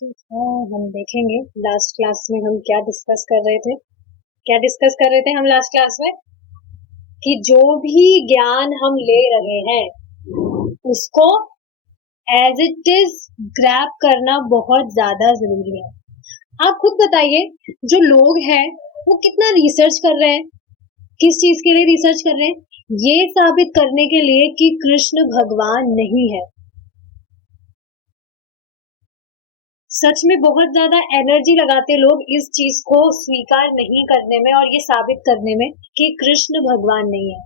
हम देखेंगे last class में हम क्या डिस्कस कर रहे थे। हम लास्ट क्लास में कि जो भी ज्ञान हम ले रहे हैं उसको एज इट इज ग्रैब करना बहुत ज्यादा जरूरी है। आप खुद बताइए, जो लोग हैं वो कितना रिसर्च कर रहे हैं, किस चीज के लिए रिसर्च कर रहे हैं? ये साबित करने के लिए कि कृष्ण भगवान नहीं है। सच में बहुत ज्यादा एनर्जी लगाते लोग इस चीज को स्वीकार नहीं करने में और ये साबित करने में कि कृष्ण भगवान नहीं है।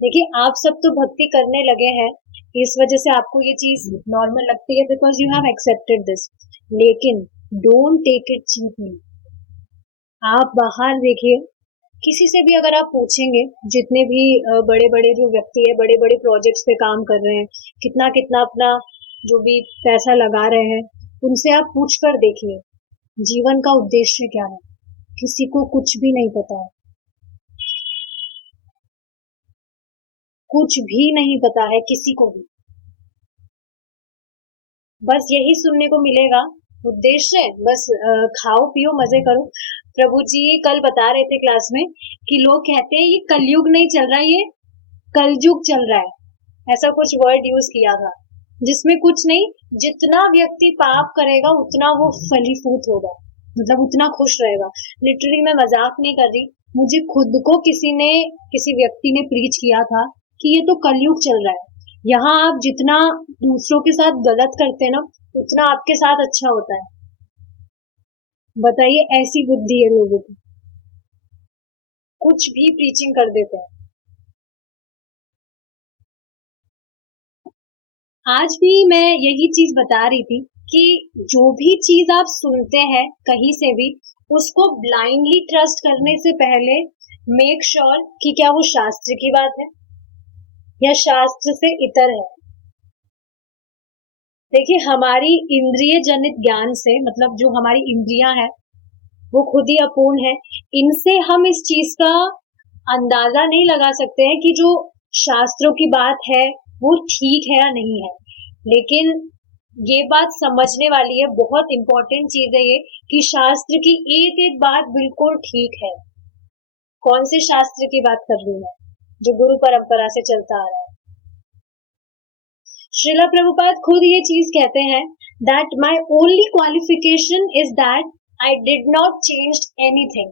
देखिए, आप सब तो भक्ति करने लगे हैं, इस वजह से आपको ये चीज नॉर्मल लगती है because you have accepted this. लेकिन डोंट टेक इट चीपली। आप बाहर देखिए, किसी से भी अगर आप पूछेंगे, जितने भी बड़े बड़े जो व्यक्ति है, बड़े बड़े प्रोजेक्ट्स पे काम कर रहे हैं, कितना कितना अपना जो भी पैसा लगा रहे हैं, उनसे आप पूछ कर देखिए जीवन का उद्देश्य क्या है। किसी को कुछ भी नहीं पता है, कुछ भी नहीं पता है किसी को भी। बस यही सुनने को मिलेगा, उद्देश्य बस खाओ पियो मजे करो। प्रभु जी कल बता रहे थे क्लास में कि लोग कहते हैं ये कलयुग नहीं चल रहा, ये कलयुग चल रहा है। ऐसा कुछ वर्ड यूज किया था, जिसमें कुछ नहीं, जितना व्यक्ति पाप करेगा उतना वो फलीभूत होगा, मतलब उतना खुश रहेगा। लिटरली मैं मजाक नहीं कर रही, मुझे खुद को किसी व्यक्ति ने प्रीच किया था कि ये तो कलयुग चल रहा है, यहाँ आप जितना दूसरों के साथ गलत करते हैं ना, उतना आपके साथ अच्छा होता है। बताइए, ऐसी बुद्धि है लोगों की, कुछ भी प्रीचिंग कर देते हैं। आज भी मैं यही चीज बता रही थी कि जो भी चीज आप सुनते हैं कहीं से भी, उसको ब्लाइंडली ट्रस्ट करने से पहले मेक श्योर कि क्या वो शास्त्र की बात है या शास्त्र से इतर है। देखिए, हमारी इंद्रिय जनित ज्ञान से, मतलब जो हमारी इंद्रियां हैं वो खुद ही अपूर्ण है, इनसे हम इस चीज का अंदाजा नहीं लगा सकते हैं कि जो शास्त्रों की बात है वो ठीक है या नहीं है। लेकिन ये बात समझने वाली है, बहुत इंपॉर्टेंट चीज है ये, कि शास्त्र की एक एक बात बिल्कुल ठीक है। कौन से शास्त्र की बात कर रही हूँ मैं? जो गुरु परंपरा से चलता आ रहा है। श्रीला प्रभुपाद खुद ये चीज कहते हैं, that my only qualification is that I did not change anything.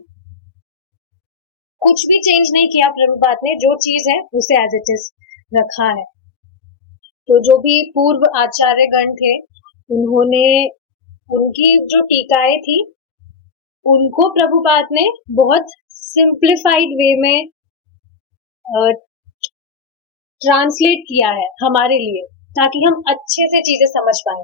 कुछ भी चेंज नहीं किया प्रभुपाद ने, जो चीज है उसे एज इट इज रखा है। तो जो भी पूर्व आचार्य गण थे, उन्होंने उनकी जो टीकाएं थी उनको प्रभुपाद ने बहुत सिंप्लीफाइड वे में ट्रांसलेट किया है हमारे लिए, ताकि हम अच्छे से चीजें समझ पाए।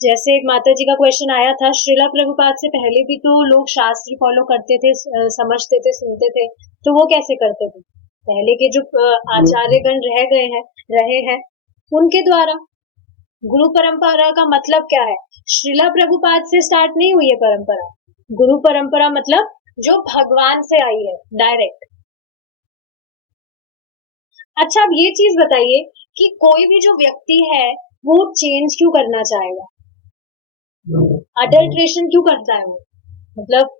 जैसे एक माता जी का क्वेश्चन आया था, श्रीला प्रभुपाद से पहले भी तो लोग शास्त्र फॉलो करते थे, समझते थे, सुनते थे, तो वो कैसे करते थे? पहले के जो आचार्यगण रहे हैं उनके द्वारा। गुरु परंपरा का मतलब क्या है? श्रीला प्रभुपाद से स्टार्ट नहीं हुई है परंपरा। गुरु परंपरा मतलब जो भगवान से आई है डायरेक्ट। अच्छा, अब ये चीज बताइए कि कोई भी जो व्यक्ति है वो चेंज क्यों करना चाहेगा? अडल्ट्रेशन क्यों करता है वो? मतलब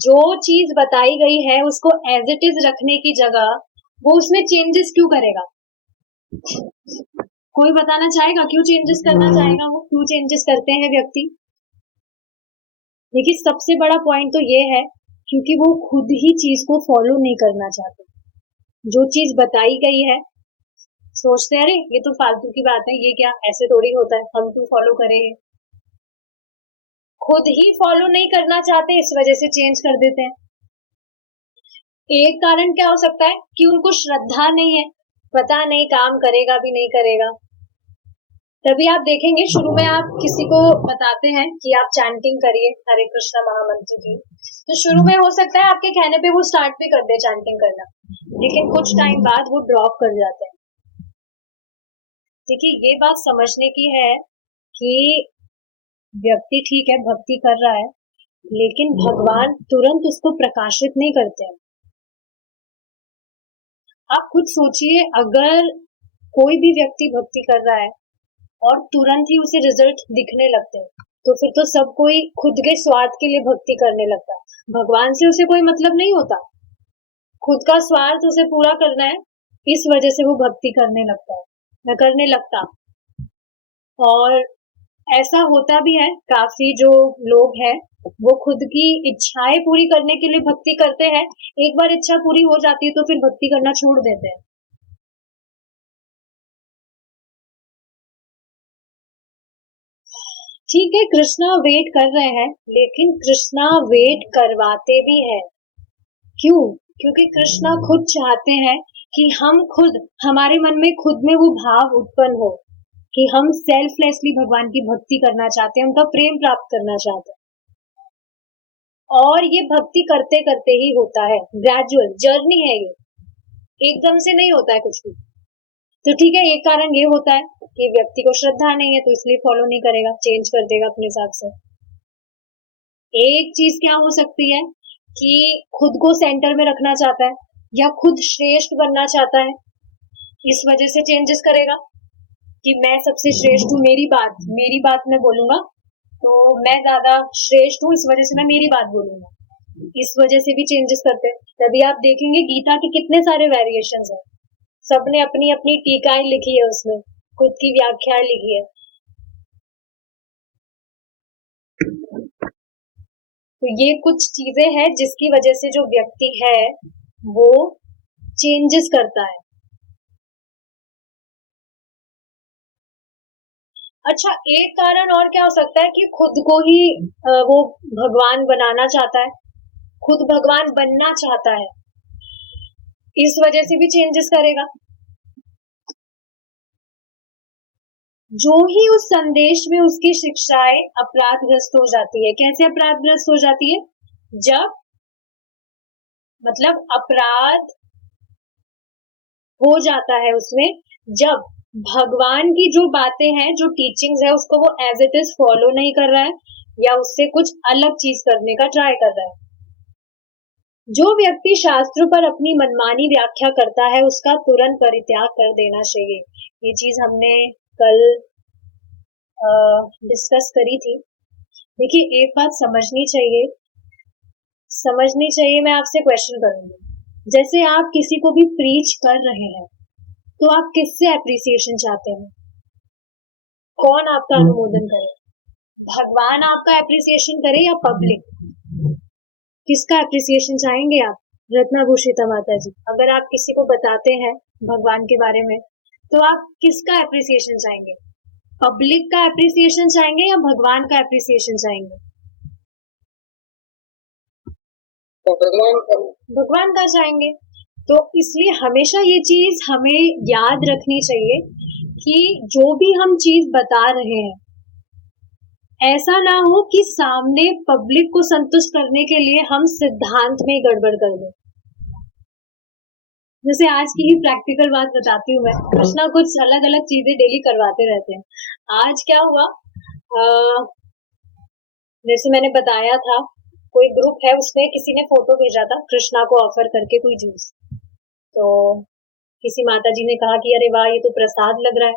जो चीज बताई गई है उसको एज इट इज रखने की जगह वो उसमें चेंजेस क्यों करेगा? कोई बताना चाहेगा क्यों चेंजेस करना चाहेगा? वो क्यों चेंजेस करते हैं व्यक्ति? देखिए, सबसे बड़ा पॉइंट तो ये है क्योंकि वो खुद ही चीज को फॉलो नहीं करना चाहते। जो चीज बताई गई है सोचते हैं अरे ये तो फालतू की बात है, ये क्या ऐसे थोड़ी होता है, हम क्यों फॉलो करें? खुद ही फॉलो नहीं करना चाहते, इस वजह से चेंज कर देते हैं। एक कारण क्या हो सकता है कि उनको श्रद्धा नहीं है, पता नहीं काम करेगा भी नहीं करेगा। तभी आप देखेंगे शुरू में आप किसी को बताते हैं कि आप चैंटिंग करिए हरे कृष्णा महामंत्र की, तो शुरू में हो सकता है आपके कहने पे वो स्टार्ट भी कर दे चैंटिंग करना, लेकिन कुछ टाइम बाद वो ड्रॉप कर जाते हैं। देखिए, ये बात समझने की है कि व्यक्ति ठीक है भक्ति कर रहा है, लेकिन भगवान तुरंत उसको प्रकाशित नहीं करते हैं। आप खुद सोचिए, अगर कोई भी व्यक्ति भक्ति कर रहा है और तुरंत ही उसे रिजल्ट दिखने लगते हैं, तो फिर तो सब कोई खुद के स्वार्थ के लिए भक्ति करने लगता है। भगवान से उसे कोई मतलब नहीं होता, खुद का स्वार्थ उसे पूरा करना है, इस वजह से वो भक्ति करने लगता है, करने लगता। और ऐसा होता भी है, काफी जो लोग हैं वो खुद की इच्छाएं पूरी करने के लिए भक्ति करते हैं, एक बार इच्छा पूरी हो जाती है तो फिर भक्ति करना छोड़ देते हैं। ठीक है, कृष्णा वेट कर रहे हैं, लेकिन कृष्णा वेट करवाते भी है। क्यों? क्योंकि कृष्णा खुद चाहते हैं कि हम खुद, हमारे मन में खुद में वो भाव उत्पन्न हो कि हम सेल्फलेसली भगवान की भक्ति करना चाहते हैं, उनका प्रेम प्राप्त करना चाहते हैं। और ये भक्ति करते करते ही होता है, ग्रेजुअल जर्नी है ये, एकदम से नहीं होता है कुछ भी। तो ठीक है, एक कारण ये होता है कि व्यक्ति को श्रद्धा नहीं है तो इसलिए फॉलो नहीं करेगा, चेंज कर देगा अपने हिसाब से। एक चीज क्या हो सकती है कि खुद को सेंटर में रखना चाहता है या खुद श्रेष्ठ बनना चाहता है, इस वजह से चेंजेस करेगा कि मैं सबसे श्रेष्ठ हूँ, मेरी बात मैं बोलूंगा तो मैं ज्यादा श्रेष्ठ हूँ, इस वजह से मैं मेरी बात बोलूंगा, इस वजह से भी चेंजेस करते हैं। तभी आप देखेंगे गीता के कितने सारे वेरिएशंस हैं, सबने अपनी अपनी टीकाएं लिखी है, उसमें खुद की व्याख्या लिखी है। तो ये कुछ चीजें हैं जिसकी वजह से जो व्यक्ति है वो चेंजेस करता है। अच्छा, एक कारण और क्या हो सकता है कि खुद को ही वो भगवान बनाना चाहता है, खुद भगवान बनना चाहता है, इस वजह से भी चेंजेस करेगा। जो ही उस संदेश में उसकी शिक्षाएं अपराधग्रस्त हो जाती है। कैसे अपराधग्रस्त हो जाती है? जब मतलब अपराध हो जाता है उसमें, जब भगवान की जो बातें हैं, जो टीचिंग्स है, उसको वो एज इट इज फॉलो नहीं कर रहा है या उससे कुछ अलग चीज करने का ट्राई कर रहा है। जो व्यक्ति शास्त्र पर अपनी मनमानी व्याख्या करता है उसका तुरंत परित्याग कर देना चाहिए। ये चीज हमने कल डिस्कस करी थी। देखिए, एक बात समझनी चाहिए, मैं आपसे क्वेश्चन करूंगी। जैसे आप किसी को भी प्रीच कर रहे हैं तो आप किससे एप्रिसिएशन चाहते हैं? कौन आपका अनुमोदन करे? भगवान आपका एप्रिसिएशन करे या पब्लिक? किसका एप्रिसिएशन चाहेंगे आप? रत्नाभूषिता माता जी, अगर आप किसी को बताते हैं भगवान के बारे में तो आप किसका एप्रिसिएशन चाहेंगे? पब्लिक का एप्रिसिएशन चाहेंगे या भगवान का एप्रिसिएशन चाहेंगे? तो भगवान का चाहेंगे। तो इसलिए हमेशा ये चीज हमें याद रखनी चाहिए कि जो भी हम चीज बता रहे हैं, ऐसा ना हो कि सामने पब्लिक को संतुष्ट करने के लिए हम सिद्धांत में गड़बड़ कर दें। जैसे आज की ही प्रैक्टिकल बात बताती हूँ मैं, कृष्णा कुछ अलग अलग चीजें डेली करवाते रहते हैं। आज क्या हुआ, जैसे मैंने बताया था, कोई ग्रुप है उसमें किसी ने फोटो भेजा था कृष्णा को ऑफर करके कोई जूस, तो किसी माता जी ने कहा कि अरे वाह, ये तो प्रसाद लग रहा है,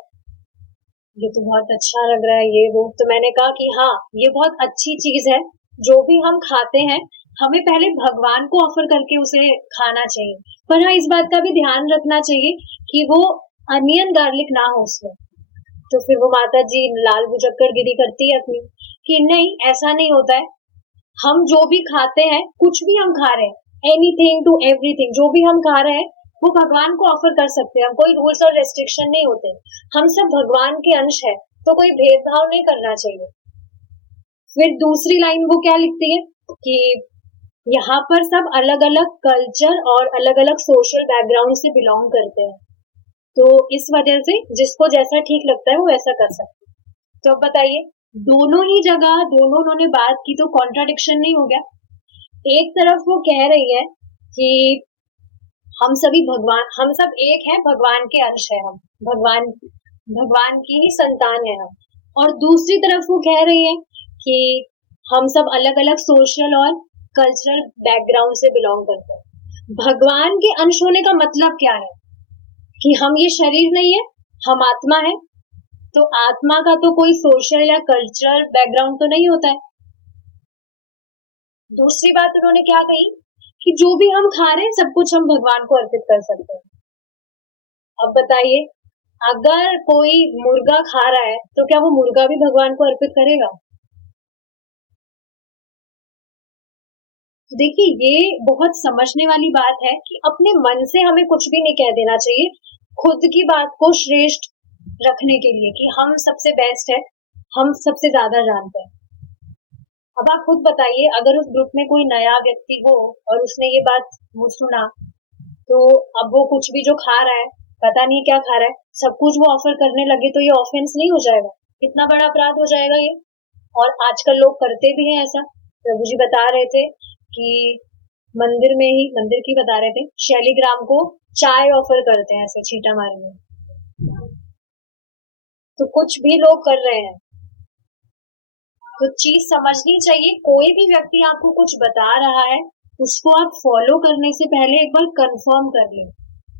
ये तो बहुत अच्छा लग रहा है, ये वो। तो मैंने कहा कि हाँ, ये बहुत अच्छी चीज है, जो भी हम खाते हैं हमें पहले भगवान को ऑफर करके उसे खाना चाहिए, पर हाँ, इस बात का भी ध्यान रखना चाहिए कि वो अनियन गार्लिक ना हो उसमें। तो फिर वो माता जी लाल बुझक्कर गिरी करती है अपनी कि नहीं, ऐसा नहीं होता है, हम जो भी खाते हैं, कुछ भी हम खा रहे हैं, एनीथिंग टू एवरीथिंग, जो भी हम खा रहे हैं वो भगवान को ऑफर कर सकते हैं, हम कोई रूल्स और रेस्ट्रिक्शन नहीं होते, हम सब भगवान के अंश है, तो कोई भेदभाव नहीं करना चाहिए। फिर दूसरी लाइन वो क्या लिखती है कि यहाँ पर सब अलग अलग कल्चर और अलग अलग सोशल बैकग्राउंड से बिलोंग करते हैं, तो इस वजह से जिसको जैसा ठीक लगता है वो वैसा कर सकते हैं। तो अब बताइए, दोनों ही जगह दोनों उन्होंने बात की तो कॉन्ट्राडिक्शन नहीं हो गया? एक तरफ वो कह रही है कि हम सभी भगवान, हम सब एक हैं, भगवान के अंश है हम, भगवान की ही संतान है हम, और दूसरी तरफ वो कह रही है कि हम सब अलग अलग सोशल और कल्चरल बैकग्राउंड से बिलोंग करते हैं। भगवान के अंश होने का मतलब क्या है? कि हम ये शरीर नहीं है, हम आत्मा है, तो आत्मा का तो कोई सोशल या कल्चरल बैकग्राउंड तो नहीं होता है। दूसरी बात उन्होंने क्या कही कि जो भी हम खा रहे हैं सब कुछ हम भगवान को अर्पित कर सकते हैं। अब बताइए, अगर कोई मुर्गा खा रहा है तो क्या वो मुर्गा भी भगवान को अर्पित करेगा? देखिए, ये बहुत समझने वाली बात है कि अपने मन से हमें कुछ भी नहीं कह देना चाहिए, खुद की बात को श्रेष्ठ रखने के लिए कि हम सबसे बेस्ट है, हम सबसे ज्यादा जानते हैं। अब आप खुद बताइए, अगर उस ग्रुप में कोई नया व्यक्ति हो और उसने ये बात वो सुना, तो अब वो कुछ भी जो खा रहा है, पता नहीं क्या खा रहा है, सब कुछ वो ऑफर करने लगे तो ये ऑफेंस नहीं हो जाएगा? कितना बड़ा अपराध हो जाएगा ये। और आजकल लोग करते भी हैं ऐसा। प्रभु जी बता रहे थे कि मंदिर में ही, मंदिर की बता रहे थे, शैलीग्राम को चाय ऑफर करते हैं ऐसे छींटा मारने। तो कुछ भी लोग कर रहे हैं। तो चीज समझनी चाहिए, कोई भी व्यक्ति आपको कुछ बता रहा है, उसको आप फॉलो करने से पहले एक बार कंफर्म कर लें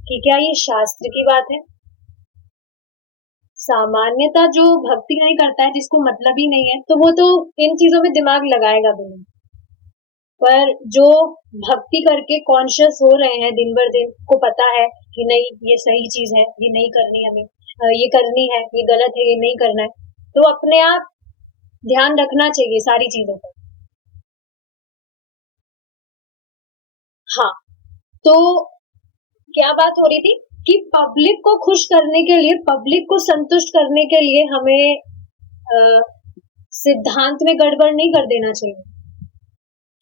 कि क्या ये शास्त्र की बात है। सामान्यता जो भक्ति नहीं करता है, जिसको मतलब ही नहीं है, तो वो तो इन चीजों में दिमाग लगाएगा भी नहीं। पर जो भक्ति करके कॉन्शियस हो रहे हैं दिन भर दिन, को पता है कि नहीं ये सही चीज है, ये नहीं करनी हमें, ये करनी है, ये गलत है, ये नहीं करना है, तो अपने आप ध्यान रखना चाहिए सारी चीजों का। हाँ, तो क्या बात हो रही थी कि पब्लिक को खुश करने के लिए, पब्लिक को संतुष्ट करने के लिए हमें सिद्धांत में गड़बड़ नहीं कर देना चाहिए।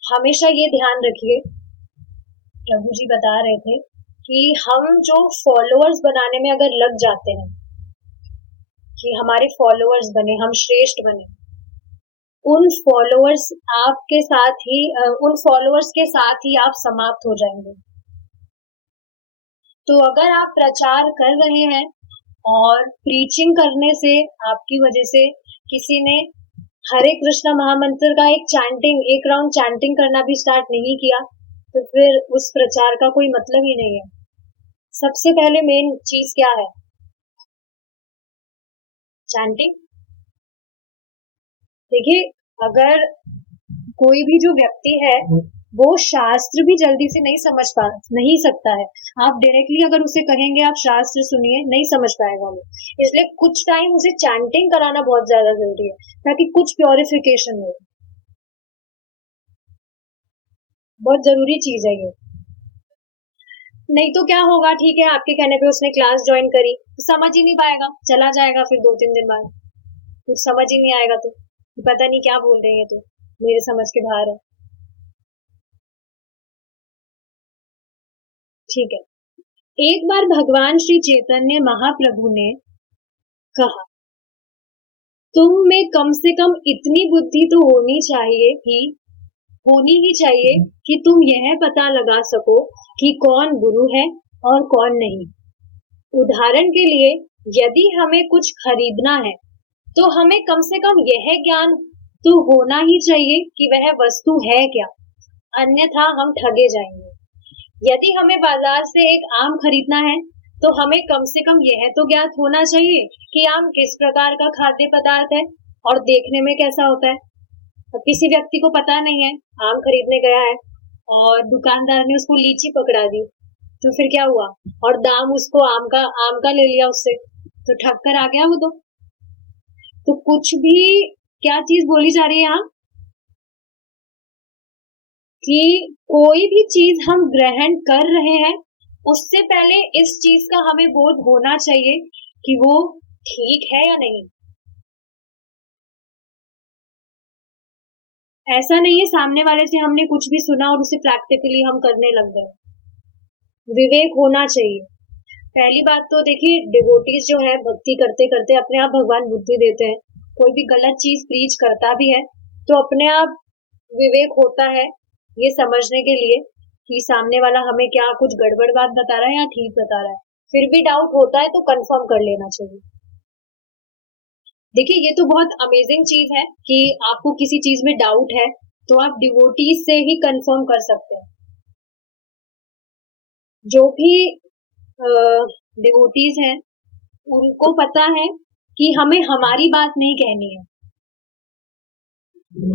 हमेशा ये ध्यान रखिए, प्रभु जी बता रहे थे कि हम जो फॉलोअर्स बनाने में अगर लग जाते हैं कि हमारे फॉलोअर्स बने, हम श्रेष्ठ बने, उन फॉलोअर्स आपके साथ ही उन फॉलोअर्स के साथ ही आप समाप्त हो जाएंगे। तो अगर आप प्रचार कर रहे हैं और प्रीचिंग करने से आपकी वजह से किसी ने हरे कृष्णा महामंत्र का एक राउंड चैंटिंग करना भी स्टार्ट नहीं किया, तो फिर उस प्रचार का कोई मतलब ही नहीं है। सबसे पहले मेन चीज क्या है? चैंटिंग। देखिए, अगर कोई भी जो व्यक्ति है वो शास्त्र भी जल्दी से नहीं सकता है। आप डायरेक्टली अगर उसे कहेंगे आप शास्त्र सुनिए, नहीं समझ पाएगा वो। इसलिए कुछ टाइम उसे चैंटिंग कराना बहुत ज्यादा जरूरी है, ताकि कुछ प्योरिफिकेशन हो। बहुत जरूरी चीज है ये। नहीं तो क्या होगा, ठीक है आपके कहने पे उसने क्लास ज्वाइन करी, समझ ही नहीं पाएगा, चला जाएगा फिर 2-3 दिन बाद, कुछ समझ ही नहीं आएगा, तो पता नहीं क्या बोल रहे हैं, तो मेरे समझ के बाहर है। ठीक है। एक बार भगवान श्री चैतन्य महाप्रभु ने कहा, तुम में कम से कम इतनी बुद्धि तो होनी ही चाहिए कि तुम यह पता लगा सको कि कौन गुरु है और कौन नहीं। उदाहरण के लिए, यदि हमें कुछ खरीदना है तो हमें कम से कम यह ज्ञान तो होना ही चाहिए कि वह वस्तु है क्या, अन्यथा हम ठगे जाएंगे। यदि हमें बाजार से एक आम खरीदना है तो हमें कम से कम यह तो ज्ञात होना चाहिए कि आम किस प्रकार का खाद्य पदार्थ है और देखने में कैसा होता है। अब किसी व्यक्ति को पता नहीं है, आम खरीदने गया है और दुकानदार ने उसको लीची पकड़ा दी, तो फिर क्या हुआ, और दाम उसको आम का ले लिया उससे, तो ठग कर आ गया वो। तो कुछ भी, क्या चीज बोली जा रही है यहाँ कि कोई भी चीज हम ग्रहण कर रहे हैं उससे पहले इस चीज का हमें बोध होना चाहिए कि वो ठीक है या नहीं। ऐसा नहीं है सामने वाले से हमने कुछ भी सुना और उसे प्रैक्टिकली हम करने लग गए। विवेक होना चाहिए। पहली बात तो देखिए, डिवोटीज जो है भक्ति करते करते अपने आप भगवान बुद्धि देते हैं। कोई भी गलत चीज प्रीच करता भी है तो अपने आप विवेक होता है ये समझने के लिए कि सामने वाला हमें क्या कुछ गड़बड़ बात बता रहा है या ठीक बता रहा है। फिर भी डाउट होता है तो कंफर्म कर लेना चाहिए। देखिए, ये तो बहुत अमेजिंग चीज है कि आपको किसी चीज में डाउट है तो आप डिवोटीज से ही कंफर्म कर सकते हैं। जो भी डिवोटीज हैं उनको पता है कि हमें हमारी बात नहीं कहनी है।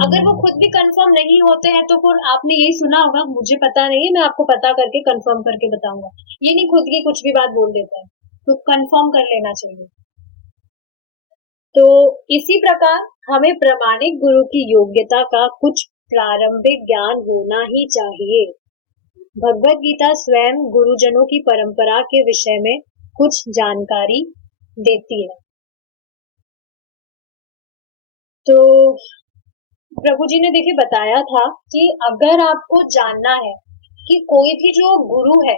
अगर वो खुद भी कंफर्म नहीं होते हैं तो फिर आपने यही सुना होगा, मुझे पता नहीं है, मैं आपको पता करके कंफर्म करके बताऊंगा। ये नहीं खुद की कुछ भी बात बोल देता है, तो कंफर्म कर लेना चाहिए। तो इसी प्रकार हमें प्रामाणिक गुरु की योग्यता का कुछ प्रारंभिक ज्ञान होना ही चाहिए। भगवत गीता स्वयं गुरुजनों की परंपरा के विषय में कुछ जानकारी देती है। तो प्रभु जी ने देखिए बताया था कि अगर आपको जानना है कि कोई भी जो गुरु है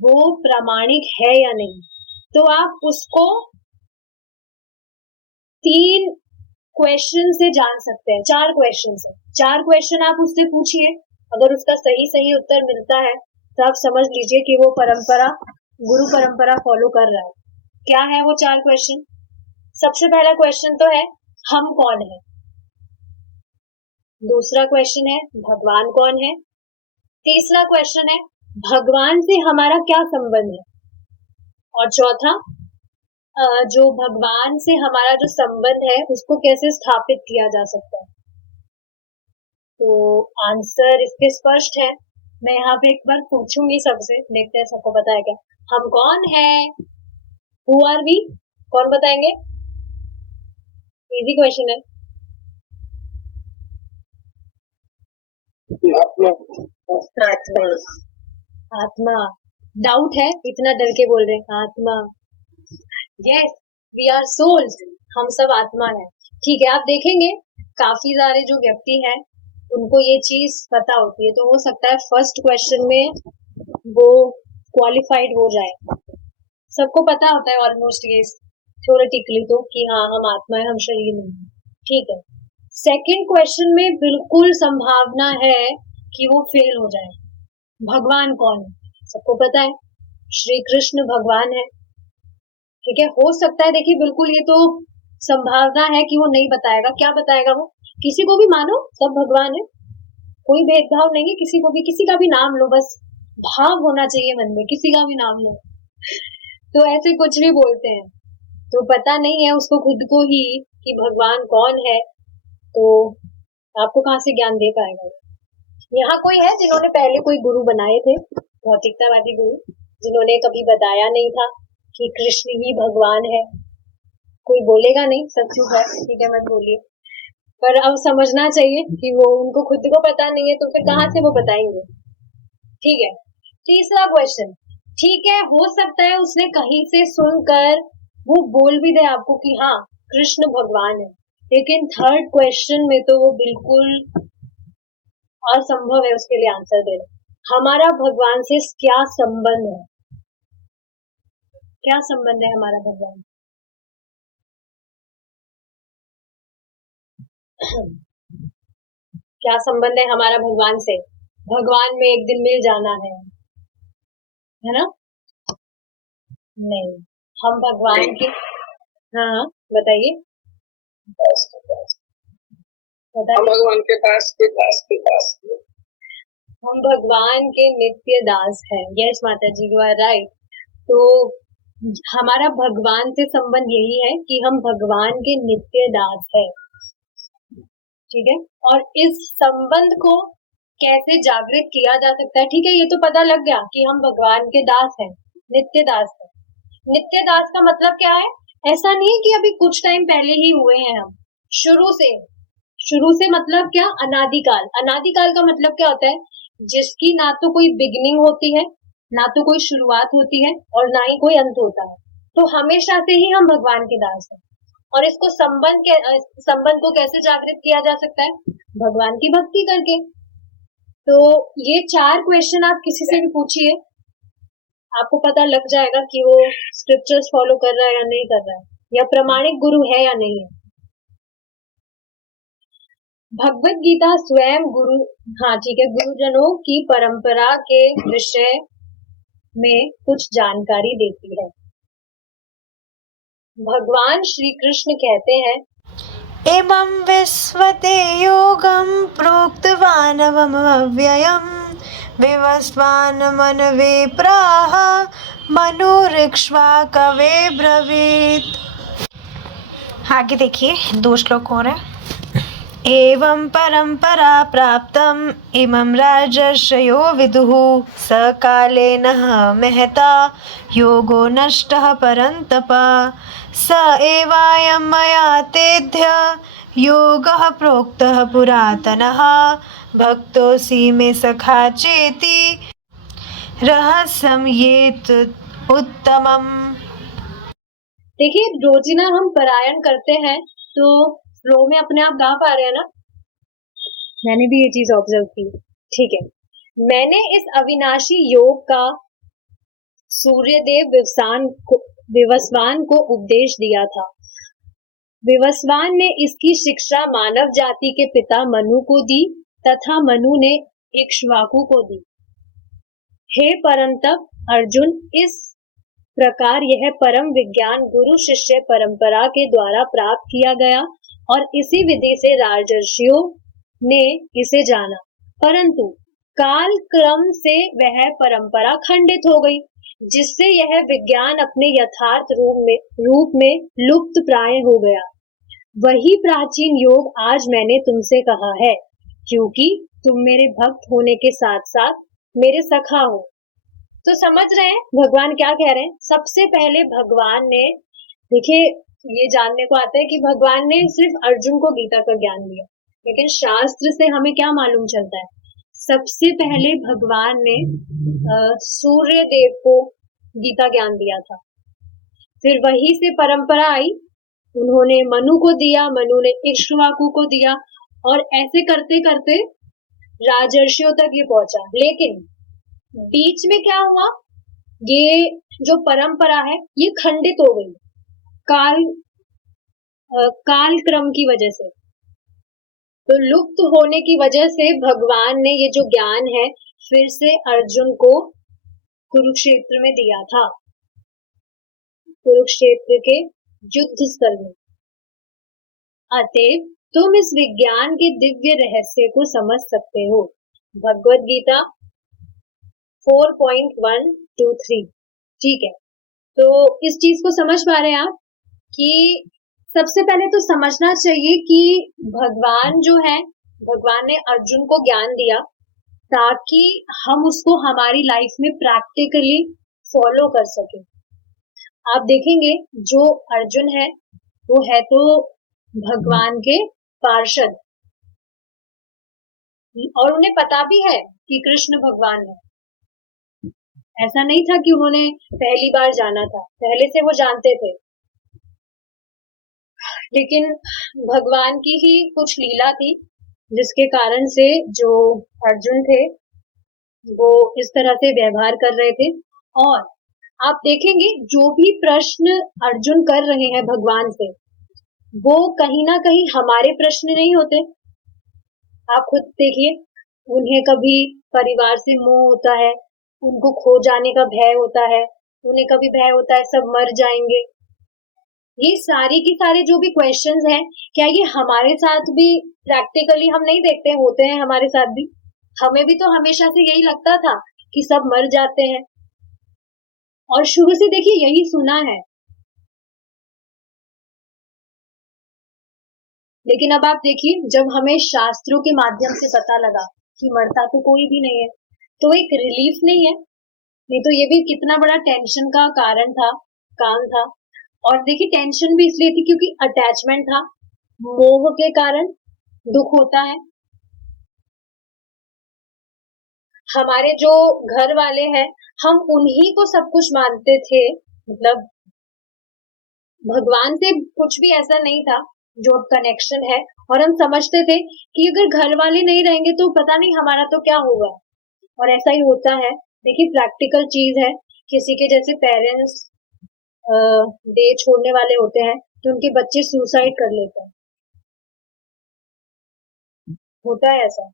वो प्रामाणिक है या नहीं, तो आप उसको 3 क्वेश्चन से जान सकते हैं। 4 क्वेश्चन से, 4 क्वेश्चन आप उससे पूछिए। अगर उसका सही सही उत्तर मिलता है तो आप समझ लीजिए कि वो परंपरा, गुरु परंपरा फॉलो कर रहा है। क्या है वो 4 क्वेश्चन? सबसे पहला क्वेश्चन तो है हम कौन है। दूसरा क्वेश्चन है भगवान कौन है। तीसरा क्वेश्चन है भगवान से हमारा क्या संबंध है। और चौथा, जो भगवान से हमारा जो संबंध है उसको कैसे स्थापित किया जा सकता है। तो आंसर इसके स्पष्ट है। मैं यहाँ पे एक बार पूछूंगी सबसे, देखते हैं सबको पता है क्या। हम कौन है? Who are we? कौन बताएंगे? इजी क्वेश्चन है। आत्मा। डाउट है? इतना डर के बोल रहे हैं आत्मा। Yes, we are souls. हम सब आत्मा है। ठीक है, आप देखेंगे काफी सारे जो व्यक्ति हैं उनको ये चीज पता होती है, तो हो सकता है फर्स्ट क्वेश्चन में वो क्वालिफाइड हो जाए। सबको पता होता है ऑलमोस्ट ये थ्योरेटिकली तो कि हाँ हम आत्मा है, हम शरीर नहीं है। ठीक है, सेकंड क्वेश्चन में बिल्कुल संभावना है कि वो फेल हो जाए। भगवान कौन है? सबको पता है श्री कृष्ण भगवान है। ठीक है, हो सकता है, देखिए बिल्कुल ये तो संभावना है कि वो नहीं बताएगा। क्या बताएगा वो? किसी को भी मानो, सब भगवान है, कोई भेदभाव नहीं है, किसी को भी, किसी का भी नाम लो, बस भाव होना चाहिए मन में, किसी का भी नाम लो। तो ऐसे कुछ भी बोलते हैं, तो पता नहीं है उसको खुद को ही कि भगवान कौन है, तो आपको कहाँ से ज्ञान दे पाएगा। यहाँ कोई है जिन्होंने पहले कोई गुरु बनाए थे, भौतिकतावादी गुरु, जिन्होंने कभी बताया नहीं था कि कृष्ण ही भगवान है? कोई बोलेगा नहीं, सब चुप है, ठीक है मत बोलिए। पर अब समझना चाहिए कि वो, उनको खुद को पता नहीं है तो फिर कहाँ से वो बताएंगे। ठीक है, तीसरा क्वेश्चन, ठीक है हो सकता है उसने कहीं से सुनकर वो बोल भी दे आपको कि हाँ कृष्ण भगवान है, लेकिन थर्ड क्वेश्चन में तो वो बिल्कुल असंभव है उसके लिए आंसर देना। हमारा भगवान से क्या संबंध है? क्या संबंध है हमारा भगवान? क्या संबंध है हमारा भगवान से? भगवान में एक दिन मिल जाना है ना? नहीं, हम भगवान के, हाँ बताइए, हम भगवान के पास हम भगवान के नित्य दास हैं। यस माता जी, यू आर राइट। तो हमारा भगवान से संबंध यही है कि हम भगवान के नित्य दास हैं। ठीक है, और इस संबंध को कैसे जागृत किया जा सकता है? ठीक है, ये तो पता लग गया कि हम भगवान के दास हैं, नित्य दास हैं। नित्य दास का मतलब क्या है? ऐसा नहीं है कि अभी कुछ टाइम पहले ही हुए हैं हम, शुरू से मतलब क्या? अनादिकाल। अनादिकाल का मतलब क्या होता है? जिसकी ना तो कोई बिगिनिंग होती है, ना तो कोई शुरुआत होती है, और ना ही कोई अंत होता है। तो हमेशा से ही हम भगवान के दास हैं। और इसको संबंध को कैसे जागृत किया जा सकता है? भगवान की भक्ति करके। तो ये 4 क्वेश्चन आप किसी से भी पूछिए, आपको पता लग जाएगा कि वो स्क्रिप्चर्स फॉलो कर रहा है या नहीं कर रहा है, या प्रामाणिक गुरु है या नहीं है। भगवत गीता स्वयं गुरु, हाँ ठीक है, गुरुजनों की परंपरा के विषय में कुछ जानकारी देती है। भगवान श्री कृष्ण कहते हैं, एवं विश्वते योगं प्रोक्तवानवमव्ययम् विवस्वान् मनवे प्राह मनोरिक्ष्वा कवे ब्रवीत्। आगे देखिए 2 श्लोक और है। एवं परंपरा प्राप्तम इमं राजर्षयो विदुः स कालेनः महता योगो नष्टः परन्तप स एवायं मया तेद्य योगः प्रोक्तः पुरातनः भक्तोऽसि मे सखा चेति रहस्यं येत उत्तमम्। देखिए रोजिना हम पारायण करते हैं तो फ्लो में अपने आप गा पा रहे हैं ना। मैंने भी ये चीज ऑब्जर्व की। ठीक है, मैंने इस अविनाशी योग का सूर्यदेव विवस्वान को उपदेश दिया था। विवस्वान ने इसकी शिक्षा मानव जाति के पिता मनु को दी तथा मनु ने इक्ष्वाकु को दी। हे परंतप अर्जुन, इस प्रकार यह परम विज्ञान गुरु शिष्य परंपरा के द्वारा प्राप्त किया गया और इसी विधि से राजर्षियों ने इसे जाना, परंतु काल क्रम से वह परंपरा खंडित हो गई, जिससे यह विज्ञान अपने यथार्थ रूप में लुप्त प्राय हो गया। वही प्राचीन योग आज मैंने तुमसे कहा है, क्योंकि तुम मेरे भक्त होने के साथ साथ मेरे सखा हो। तो समझ रहे हैं भगवान क्या कह रहे हैं। सबसे पहले भगवान ने, देखिए ये जानने को आता है कि भगवान ने सिर्फ अर्जुन को गीता का ज्ञान दिया, लेकिन शास्त्र से हमें क्या मालूम चलता है, सबसे पहले भगवान ने सूर्य देव को गीता ज्ञान दिया था, फिर वहीं से परंपरा आई, उन्होंने मनु को दिया, मनु ने इक्ष्वाकु को दिया, और ऐसे करते करते राजर्षियों तक ये पहुंचा। लेकिन बीच में क्या हुआ, ये जो परंपरा है ये खंडित हो गई काल क्रम की वजह से। तो लुप्त होने की वजह से भगवान ने ये जो ज्ञान है फिर से अर्जुन को कुरुक्षेत्र में दिया था, कुरुक्षेत्र के युद्ध स्थल में। अतएव तुम इस विज्ञान के दिव्य रहस्य को समझ सकते हो। भगवद गीता 4.123। ठीक है, तो इस चीज को समझ पा रहे हैं आप कि सबसे पहले तो समझना चाहिए कि भगवान जो है, भगवान ने अर्जुन को ज्ञान दिया ताकि हम उसको हमारी लाइफ में प्रैक्टिकली फॉलो कर सके। आप देखेंगे जो अर्जुन है वो है तो भगवान के पार्षद, और उन्हें पता भी है कि कृष्ण भगवान है। ऐसा नहीं था कि उन्होंने पहली बार जाना था, पहले से वो जानते थे, लेकिन भगवान की ही कुछ लीला थी जिसके कारण से जो अर्जुन थे वो इस तरह से व्यवहार कर रहे थे। और आप देखेंगे जो भी प्रश्न अर्जुन कर रहे हैं भगवान से, वो कहीं ना कहीं हमारे प्रश्न नहीं होते। आप खुद देखिए, उन्हें कभी परिवार से मोह होता है, उनको खो जाने का भय होता है, उन्हें कभी भय होता है सब मर जाएंगे। ये सारी की सारे जो भी क्वेश्चंस हैं, क्या ये हमारे साथ भी प्रैक्टिकली हम नहीं देखते, होते हैं हमारे साथ भी। हमें भी तो हमेशा से यही लगता था कि सब मर जाते हैं, और शुरू से देखिए यही सुना है। लेकिन अब आप देखिए, जब हमें शास्त्रों के माध्यम से पता लगा कि मरता तो कोई भी नहीं है, तो एक रिलीफ नहीं है, नहीं तो ये भी कितना बड़ा टेंशन का काम था। और देखिए टेंशन भी इसलिए थी क्योंकि अटैचमेंट था, मोह के कारण दुख होता है। हमारे जो घर वाले हैं, हम उन्हीं को सब कुछ मानते थे, मतलब भगवान से कुछ भी ऐसा नहीं था जो कनेक्शन है, और हम समझते थे कि अगर घर वाले नहीं रहेंगे तो पता नहीं हमारा तो क्या होगा। और ऐसा ही होता है। देखिए प्रैक्टिकल चीज है, किसी के जैसे पेरेंट्स दे छोड़ने वाले होते हैं तो उनके बच्चे सुसाइड कर लेते हैं, होता है ऐसा।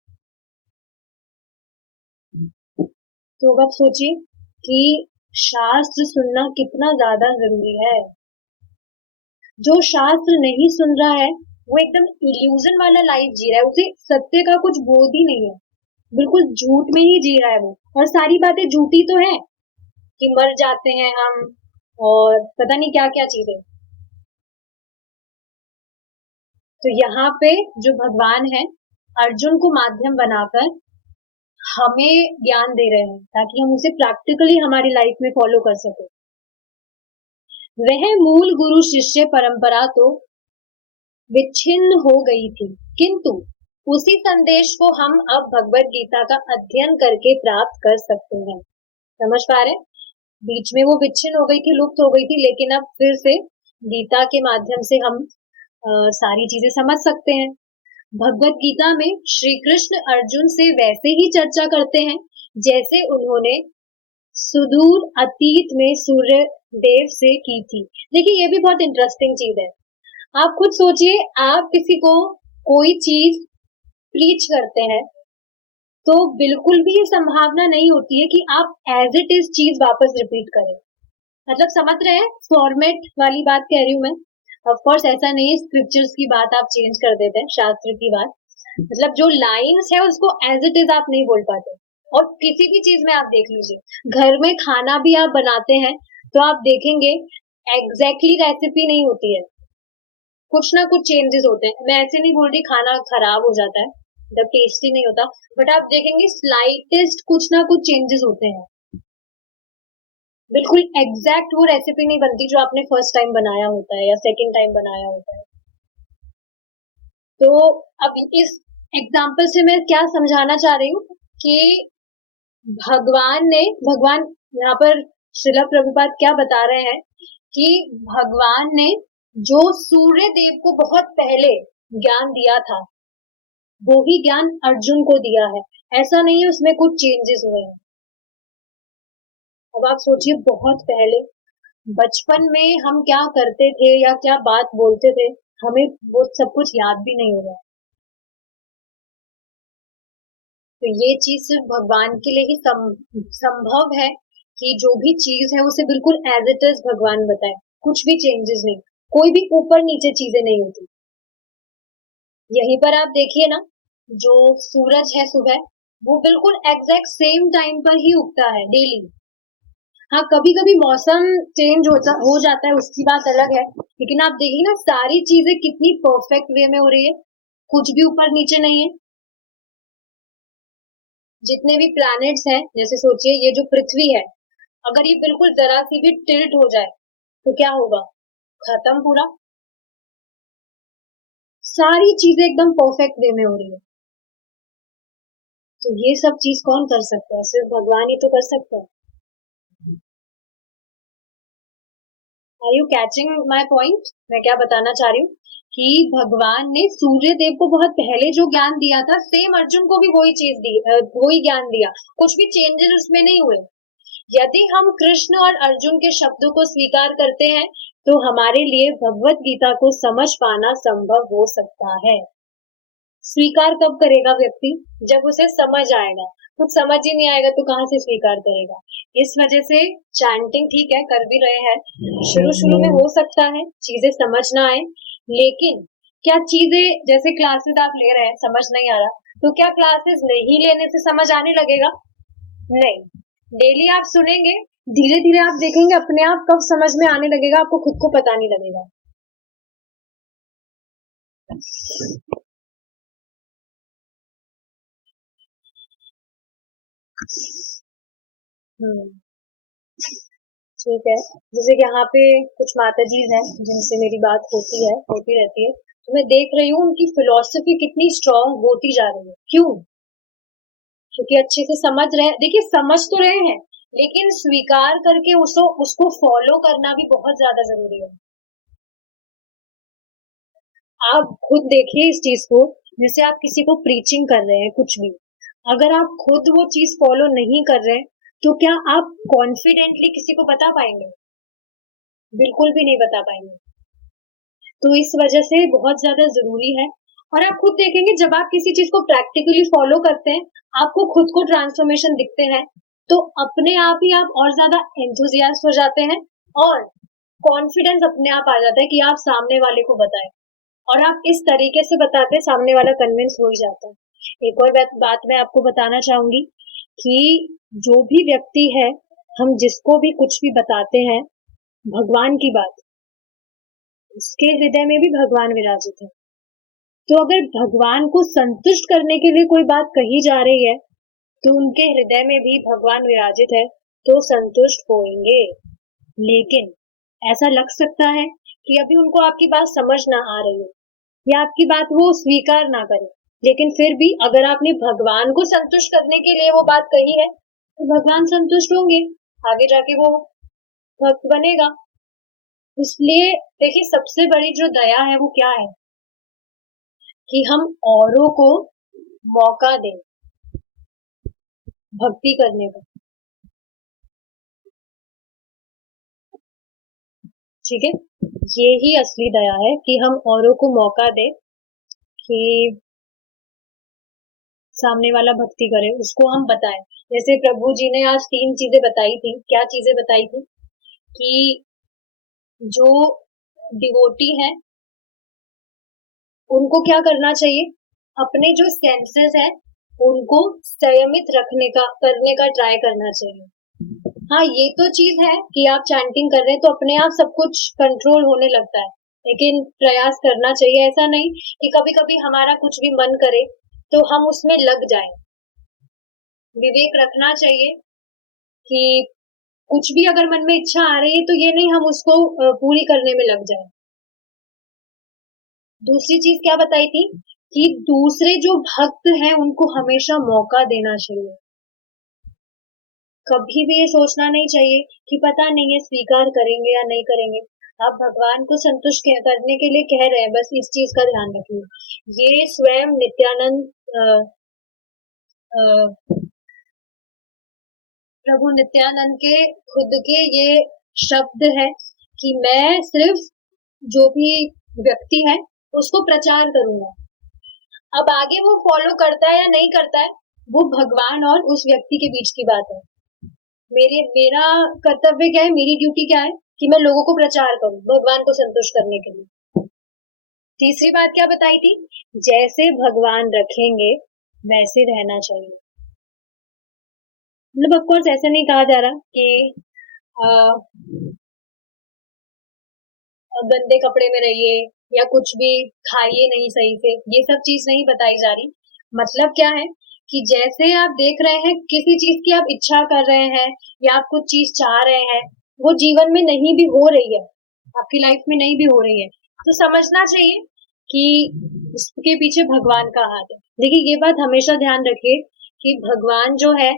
तो अब सोचिए कि शास्त्र सुनना कितना ज्यादा जरूरी है। जो शास्त्र नहीं सुन रहा है वो एकदम इल्यूजन वाला लाइफ जी रहा है, उसे सत्य का कुछ बोध ही नहीं है, बिल्कुल झूठ में ही जी रहा है वो। और सारी बातें झूठी तो है कि मर जाते हैं हम और पता नहीं क्या क्या चीजें। तो यहाँ पे जो भगवान है अर्जुन को माध्यम बनाकर हमें ज्ञान दे रहे हैं ताकि हम उसे प्रैक्टिकली हमारी लाइफ में फॉलो कर सके। वह मूल गुरु शिष्य परंपरा तो विच्छिन्न हो गई थी, किंतु उसी संदेश को हम अब भगवत गीता का अध्ययन करके प्राप्त कर सकते हैं। समझ पा रहे? बीच में वो विच्छिन्न हो गई थी, लुप्त हो गई थी, लेकिन अब फिर से गीता के माध्यम से हम सारी चीजें समझ सकते हैं। भगवत गीता में श्री कृष्ण अर्जुन से वैसे ही चर्चा करते हैं जैसे उन्होंने सुदूर अतीत में सूर्य देव से की थी। देखिए, ये भी बहुत इंटरेस्टिंग चीज है। आप खुद सोचिए, आप किसी को कोई चीज प्रीच करते हैं तो बिल्कुल भी ये संभावना नहीं होती है कि आप एज इट इज चीज वापस रिपीट करें। मतलब समझ रहे हैं फॉर्मेट वाली बात कह रही हूँ मैं। ऑफ कोर्स ऐसा नहीं है स्क्रिप्चर्स की बात आप चेंज कर देते हैं, शास्त्र की बात, मतलब जो लाइन्स है उसको एज इट इज आप नहीं बोल पाते। और किसी भी चीज में आप देख लीजिए, घर में खाना भी आप बनाते हैं तो आप देखेंगे एग्जैक्टली रेसिपी नहीं होती है, कुछ ना कुछ चेंजेस होते हैं। मैं ऐसे नहीं बोल रही खाना खराब हो जाता है, मतलब टेस्टी नहीं होता, बट आप देखेंगे स्लाइटेस्ट कुछ ना कुछ चेंजेस होते हैं। बिल्कुल एग्जैक्ट वो रेसिपी नहीं बनती जो आपने फर्स्ट टाइम बनाया होता है या सेकंड टाइम बनाया होता है। तो अब इस एग्जाम्पल से मैं क्या समझाना चाह रही हूँ कि भगवान यहाँ पर श्रील प्रभुपाद क्या बता रहे हैं कि भगवान ने जो सूर्य देव को बहुत पहले ज्ञान दिया था वो ही ज्ञान अर्जुन को दिया है। ऐसा नहीं है उसमें कुछ चेंजेस हुए हैं। अब आप सोचिए, बहुत पहले बचपन में हम क्या करते थे या क्या बात बोलते थे, हमें वो सब कुछ याद भी नहीं हो रहा। तो ये चीज सिर्फ भगवान के लिए ही संभव है कि जो भी चीज है उसे बिल्कुल एज इट इज भगवान बताए, कुछ भी चेंजेस नहीं, कोई भी ऊपर नीचे चीजें नहीं होती। यहीं पर आप देखिए ना, जो सूरज है सुबह, वो बिल्कुल एग्जैक्ट सेम टाइम पर ही उगता है डेली। हाँ, कभी कभी मौसम चेंज हो जाता है, उसकी बात अलग है, लेकिन आप देखिए ना सारी चीजें कितनी परफेक्ट वे में हो रही है, कुछ भी ऊपर नीचे नहीं है। जितने भी प्लैनेट्स हैं, जैसे सोचिए ये जो पृथ्वी है, अगर ये बिल्कुल जरा सी भी टिल्ट हो जाए तो क्या होगा? खत्म पूरा। सारी चीजें एकदम परफेक्ट वे में हो रही है। तो ये सब चीज कौन कर सकता है? सिर्फ भगवान ही तो कर सकता है। Are you catching my point? मैं क्या बताना चाह रही हूँ कि भगवान ने सूर्य देव को बहुत पहले जो ज्ञान दिया था, सेम अर्जुन को भी वही चीज दी, वही ज्ञान दिया, कुछ भी चेंजेस उसमें नहीं हुए। यदि हम कृष्ण और अर्जुन के शब्दों को स्वीकार करते हैं तो हमारे लिए भगवत गीता को समझ पाना संभव हो सकता है। स्वीकार कब करेगा व्यक्ति? जब उसे समझ आएगा। कुछ समझ ही नहीं आएगा तो कहाँ से स्वीकार करेगा? इस वजह से चैंटिंग ठीक है, कर भी रहे हैं, शुरू में हो सकता है चीजें समझ ना आए, लेकिन क्या चीजें, जैसे क्लासेस आप ले रहे हैं समझ नहीं आ रहा, तो क्या क्लासेस नहीं लेने से समझ आने लगेगा? नहीं, डेली आप सुनेंगे, धीरे धीरे आप देखेंगे अपने आप कब समझ में आने लगेगा, आपको खुद को पता नहीं लगेगा। ठीक है, जैसे कि यहाँ पे कुछ माताजीज हैं जिनसे मेरी बात होती रहती है, तो मैं देख रही हूँ उनकी फिलॉसफी कितनी स्ट्रांग होती जा रही है। क्यों? क्योंकि अच्छे से समझ रहे हैं। देखिए, समझ तो रहे हैं, लेकिन स्वीकार करके उसको फॉलो करना भी बहुत ज्यादा जरूरी है। आप खुद देखिए इस चीज को, जैसे आप किसी को प्रीचिंग कर रहे हैं कुछ भी, अगर आप खुद वो चीज फॉलो नहीं कर रहे हैं तो क्या आप कॉन्फिडेंटली किसी को बता पाएंगे? बिल्कुल भी नहीं बता पाएंगे। तो इस वजह से बहुत ज्यादा जरूरी है। और आप खुद देखेंगे जब आप किसी चीज को प्रैक्टिकली फॉलो करते हैं, आपको खुद को ट्रांसफॉर्मेशन दिखते हैं, तो अपने आप ही आप और ज्यादा एंथुजियास्ट हो जाते हैं और कॉन्फिडेंस अपने आप आ जाता है कि आप सामने वाले को बताएं, और आप इस तरीके से बताते हैं सामने वाला कन्विंस हो ही जाता है। एक और बात मैं आपको बताना चाहूंगी कि जो भी व्यक्ति है, हम जिसको भी कुछ भी बताते हैं भगवान की बात, उसके हृदय में भी भगवान विराजित है। तो अगर भगवान को संतुष्ट करने के लिए कोई बात कही जा रही है तो उनके हृदय में भी भगवान विराजित है, तो संतुष्ट होंगे। लेकिन ऐसा लग सकता है कि अभी उनको आपकी बात समझ ना आ रही हो या आपकी बात वो स्वीकार ना करें, लेकिन फिर भी अगर आपने भगवान को संतुष्ट करने के लिए वो बात कही है तो भगवान संतुष्ट होंगे, आगे जाके वो भक्त बनेगा। इसलिए देखिए, सबसे बड़ी जो दया है वो क्या है कि हम औरों को मौका दें भक्ति करने का। ठीक है, ये ही असली दया है कि हम औरों को मौका दें कि सामने वाला भक्ति करे, उसको हम बताएं। जैसे प्रभु जी ने आज 3 चीजें बताई थी। क्या चीजें बताई थी? कि जो डिवोटी है उनको क्या करना चाहिए, अपने जो सेंसेस है उनको संयमित करने का ट्राई करना चाहिए। हाँ, ये तो चीज है कि आप चैंटिंग कर रहे हैं तो अपने आप सब कुछ कंट्रोल होने लगता है, लेकिन प्रयास करना चाहिए। ऐसा नहीं कि कभी कभी हमारा कुछ भी मन करे तो हम उसमें लग जाएं। विवेक रखना चाहिए कि कुछ भी अगर मन में इच्छा आ रही है तो ये नहीं हम उसको पूरी करने में लग जाए। दूसरी चीज क्या बताई थी कि दूसरे जो भक्त हैं उनको हमेशा मौका देना चाहिए। कभी भी ये सोचना नहीं चाहिए कि पता नहीं है स्वीकार करेंगे या नहीं करेंगे। आप भगवान को संतुष्ट करने के लिए कह रहे हैं, बस इस चीज का ध्यान रखिए। ये स्वयं नित्यानंद प्रभु नित्यानंद के खुद के ये शब्द है कि मैं सिर्फ जो भी व्यक्ति है उसको प्रचार करूंगा। अब आगे वो फॉलो करता है या नहीं करता है वो भगवान और उस व्यक्ति के बीच की बात है। मेरा कर्तव्य क्या है, मेरी ड्यूटी क्या है कि मैं लोगों को प्रचार करूं भगवान को संतुष्ट करने के लिए। तीसरी बात क्या बताई थी? जैसे भगवान रखेंगे वैसे रहना चाहिए। मतलब ऑफ कोर्स ऐसा नहीं कहा जा रहा कि गंदे कपड़े में रहिए या कुछ भी खाइए नहीं सही से, ये सब चीज नहीं बताई जा रही। मतलब क्या है कि जैसे आप देख रहे हैं किसी चीज की आप इच्छा कर रहे हैं या आप कुछ चीज चाह रहे हैं, वो जीवन में नहीं भी हो रही है, आपकी लाइफ में नहीं भी हो रही है, तो समझना चाहिए कि उसके पीछे भगवान का हाथ है। देखिए, ये बात हमेशा ध्यान रखिए कि भगवान जो है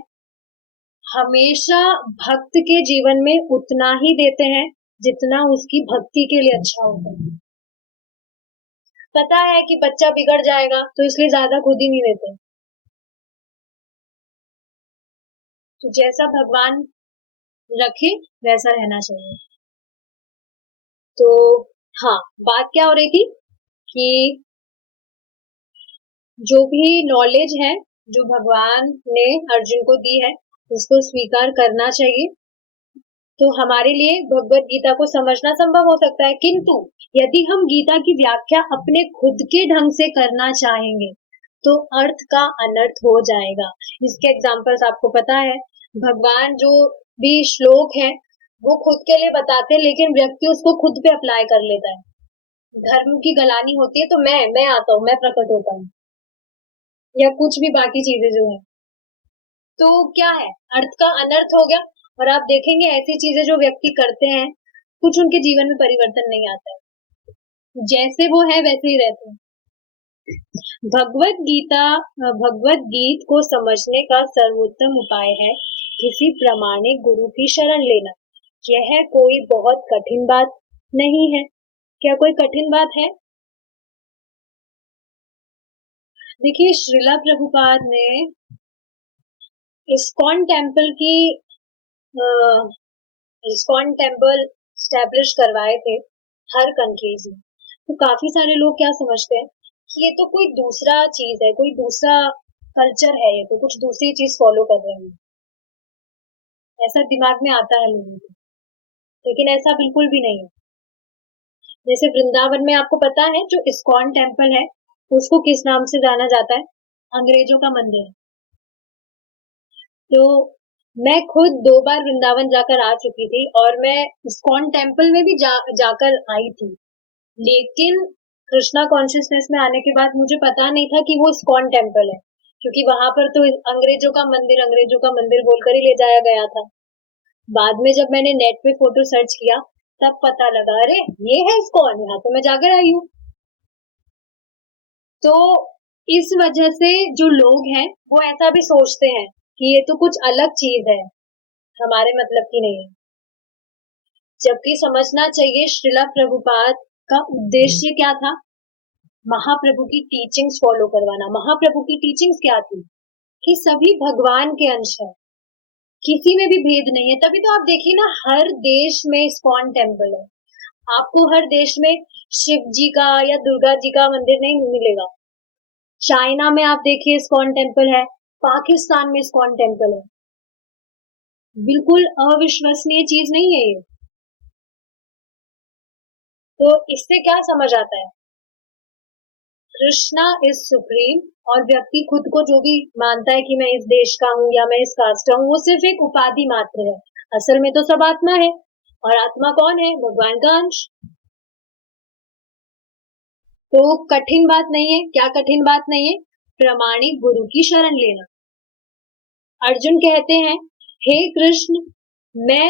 हमेशा भक्त के जीवन में उतना ही देते हैं जितना उसकी भक्ति के लिए अच्छा होता है। पता है कि बच्चा बिगड़ जाएगा तो इसलिए ज्यादा खुद ही नहीं देते। तो जैसा भगवान रखे वैसा रहना चाहिए। तो हाँ, बात क्या हो रही थी कि जो भी नॉलेज है जो भगवान ने अर्जुन को दी है उसको स्वीकार करना चाहिए। तो हमारे लिए भगवत गीता को समझना संभव हो सकता है, किंतु यदि हम गीता की व्याख्या अपने खुद के ढंग से करना चाहेंगे तो अर्थ का अनर्थ हो जाएगा। इसके एग्जाम्पल्स आपको पता है। भगवान जो भी श्लोक है वो खुद के लिए बताते हैं, लेकिन व्यक्ति उसको खुद पे अप्लाई कर लेता है। धर्म की गलानी होती है तो मैं आता हूँ, मैं प्रकट होता हूँ, या कुछ भी बाकी चीजें जो है, तो क्या है, अर्थ का अनर्थ हो गया। और आप देखेंगे ऐसी चीजें जो व्यक्ति करते हैं कुछ उनके जीवन में परिवर्तन नहीं आता है, जैसे वो है वैसे ही रहते हैं। भगवत गीत को समझने का सर्वोत्तम उपाय है किसी प्रामाणिक गुरु की शरण लेना। यह कोई बहुत कठिन बात नहीं है। क्या कोई कठिन बात है? देखिए, श्रीला प्रभुपाद ने इस्कॉन टेम्पल स्टैब्लिश करवाए थे हर कंट्रीज में। तो काफी सारे लोग क्या समझते हैं कि ये तो कोई दूसरा चीज है, कोई दूसरा कल्चर है, ये तो कुछ दूसरी चीज फॉलो कर रहे हैं, ऐसा दिमाग में आता है लोगों को। लेकिन ऐसा बिल्कुल भी नहीं है। जैसे वृंदावन में आपको पता है जो इस्कॉन टेम्पल है उसको किस नाम से जाना जाता है? अंग्रेजों का मंदिर। तो मैं खुद 2 बार वृंदावन जाकर आ चुकी थी और मैं इस्कॉन टेम्पल में भी जाकर आई थी, लेकिन कृष्णा कॉन्शियसनेस में आने के बाद मुझे पता नहीं था कि वो इस्कॉन टेम्पल है, क्योंकि वहां पर तो अंग्रेजों का मंदिर बोलकर ही ले जाया गया था। बाद में जब मैंने नेट पे फोटो सर्च किया तब पता लगा, अरे ये है इस्कॉन, यहाँ तो मैं जाकर आई हूँ। तो इस वजह से जो लोग हैं वो ऐसा भी सोचते हैं कि ये तो कुछ अलग चीज है, हमारे मतलब की नहीं है। जबकि समझना चाहिए श्रीला प्रभुपाद का उद्देश्य क्या था, महाप्रभु की टीचिंग्स फॉलो करवाना। महाप्रभु की टीचिंग्स क्या थी कि सभी भगवान के अंश हैं, किसी में भी भेद नहीं है। तभी तो आप देखिए ना, हर देश में इस्कॉन टेम्पल है। आपको हर देश में शिव जी का या दुर्गा जी का मंदिर नहीं मिलेगा। चाइना में आप देखिए इस्कॉन टेम्पल है, पाकिस्तान में इस्कॉन टेम्पल है। बिल्कुल अविश्वसनीय चीज नहीं है ये। तो इससे क्या समझ आता है, कृष्णा इज सुप्रीम, और व्यक्ति खुद को जो भी मानता है कि मैं इस देश का हूँ या मैं इस कास्ट का हूँ, वो सिर्फ एक उपाधि मात्र है। असल में तो सब आत्मा है, और आत्मा कौन है, भगवान का अंश। तो कठिन बात नहीं है। क्या कठिन बात नहीं है? प्रामाणिक गुरु की शरण लेना। अर्जुन कहते हैं, हे कृष्ण, मैं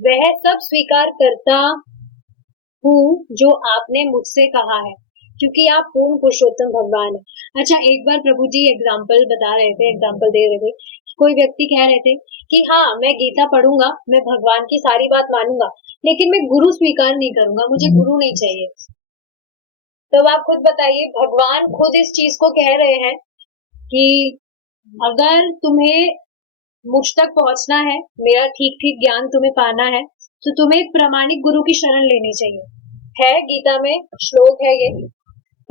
वह सब स्वीकार करता हूँ जो आपने मुझसे कहा है, क्योंकि आप पूर्ण पुरुषोत्तम भगवान है। अच्छा, एक बार प्रभु जी एग्जाम्पल बता रहे थे, एग्जाम्पल दे रहे थे, कोई व्यक्ति कह रहे थे कि हाँ, मैं गीता पढ़ूंगा, मैं भगवान की सारी बात मानूंगा, लेकिन मैं गुरु स्वीकार नहीं करूंगा, मुझे गुरु नहीं चाहिए। तो आप खुद बताइए, भगवान खुद इस चीज को कह रहे हैं कि अगर तुम्हें मुझ तक पहुंचना है, मेरा ठीक ठीक ज्ञान तुम्हें पाना है, तो तुम्हें एक प्रामाणिक गुरु की शरण लेनी चाहिए। है गीता में श्लोक है ये।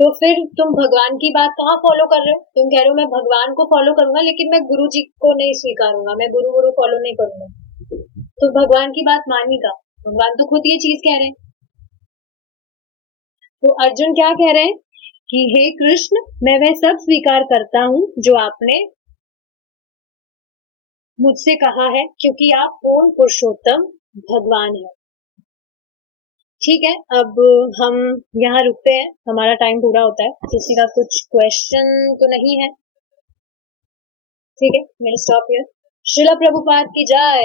तो फिर तुम भगवान की बात कहाँ फॉलो कर रहे हो? तुम कह रहे हो मैं भगवान को फॉलो करूंगा, लेकिन मैं गुरु जी को नहीं स्वीकारूंगा, मैं गुरु फॉलो नहीं करूंगा। तो भगवान की बात मानेगा? भगवान तो खुद ये चीज कह रहे हैं। तो अर्जुन क्या कह रहे हैं कि हे कृष्ण, मैं वह सब स्वीकार करता हूँ जो आपने मुझसे कहा है, क्योंकि आप पूर्ण पुरुषोत्तम भगवान हैं। ठीक है, अब हम यहाँ रुकते हैं, हमारा टाइम पूरा होता है। किसी का कुछ क्वेश्चन तो नहीं है? ठीक है, मैं स्टॉप हियर। श्रीला प्रभुपाद की जय।